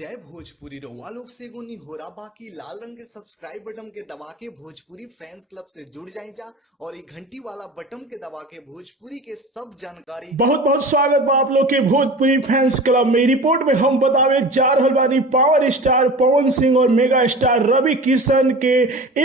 जय भोजपुरी रउआ लोग से एगो निहोरा बाकी लाल रंग के सब्सक्राइब बटन के दबा के भोजपुरी फैंस क्लब से जुड़ जाए जा और ये घंटी वाला बटन के दबा के भोजपुरी के सब जानकारी। बहुत बहुत स्वागत बा आप लोग के भोजपुरी फैंस क्लब में। रिपोर्ट में हम बतावे जा रहल बानी पावर स्टार पवन सिंह और मेगा स्टार रवि किशन के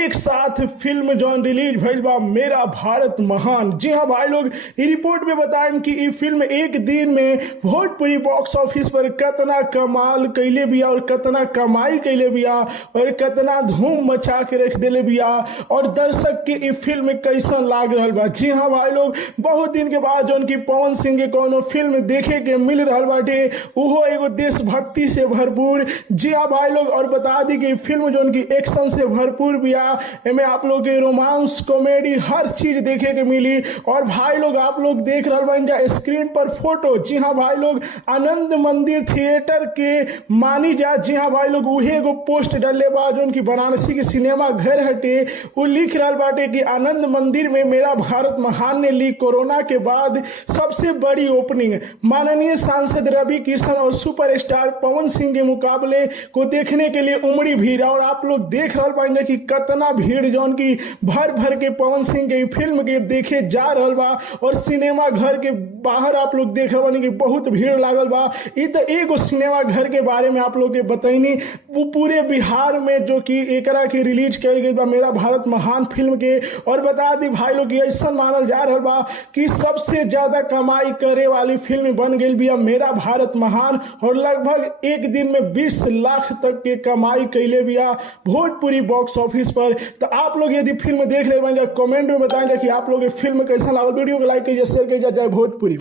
एक साथ फिल्म जौन रिलीज भइल बा मेरा भारत महान। जी हाँ भाई लोग, ये रिपोर्ट में बताएं कि ये फिल्म एक दिन में भोजपुरी बॉक्स ऑफिस पर कितना कमाल कैले बिया और कितना कमाई कैले बिया और कितना धूम मचा के रख देले बिया और दर्शक के ये फिल्म कैसन लाग रहल बा। जी हाँ भाई लोग, बहुत दिन के बाद जौन की पवन सिंह के कोनो फिल्म देखे के मिल रहल बाटे उहो एगो देशभक्ति से भरपूर। जी हाँ भाई लोग, और बता दी कि फिल्म जौन की एक्शन से भरपूर बिया, एमे आप लोग के रोमांस कॉमेडी हर चीज देखे के मिली। और भाई लोग आप लोग देख रहल बानी स्क्रीन पर फोटो। जी हाँ भाई लोग, आनंद मंदिर थिएटर के मानी जा। जी हाँ भाई लोग, उहे एगो पोस्ट डाले बा जौन की वाराणसी के सिनेमा घर हटे, वो लिख रहल बाटे कि आनंद मंदिर में मेरा भारत महान ने ली कोरोना के बाद सबसे बड़ी ओपनिंग। माननीय सांसद रवि किशन और सुपरस्टार पवन सिंह के मुकाबले को देखने के लिए उमड़ी भीड़। और आप लोग देख रहल बानी कि कितना भीड़ जौन की भर भर के पवन सिंह के फिल्म के देखे जा रहल बा। और सिनेमा घर के बाहर आप लोग देख रहल बानी कि बहुत भीड़ लागल बा। ई तो एगो सिनेमा घर के बारे में आप लोग के बताइनी, वो पूरे बिहार में जो कि एकरा के रिलीज कल गई बा मेरा भारत महान फिल्म के। और बता दी भाई लोग ऐसा मानल जा रहा बा कि सबसे ज्यादा कमाई करे वाली फिल्म बन गई बिया मेरा भारत महान और लगभग एक दिन में 20 लाख तक के कमाई कैले बिया भोजपुरी बॉक्स ऑफिस पर। तो आप लोग यदि फिल्म देख रहे हैं कमेंट में बताएंगे कि आप लोग ये फिल्म कैसा लगा। वीडियो को लाइक कीजिए, शेयर कीजिए। जय भोजपुरी।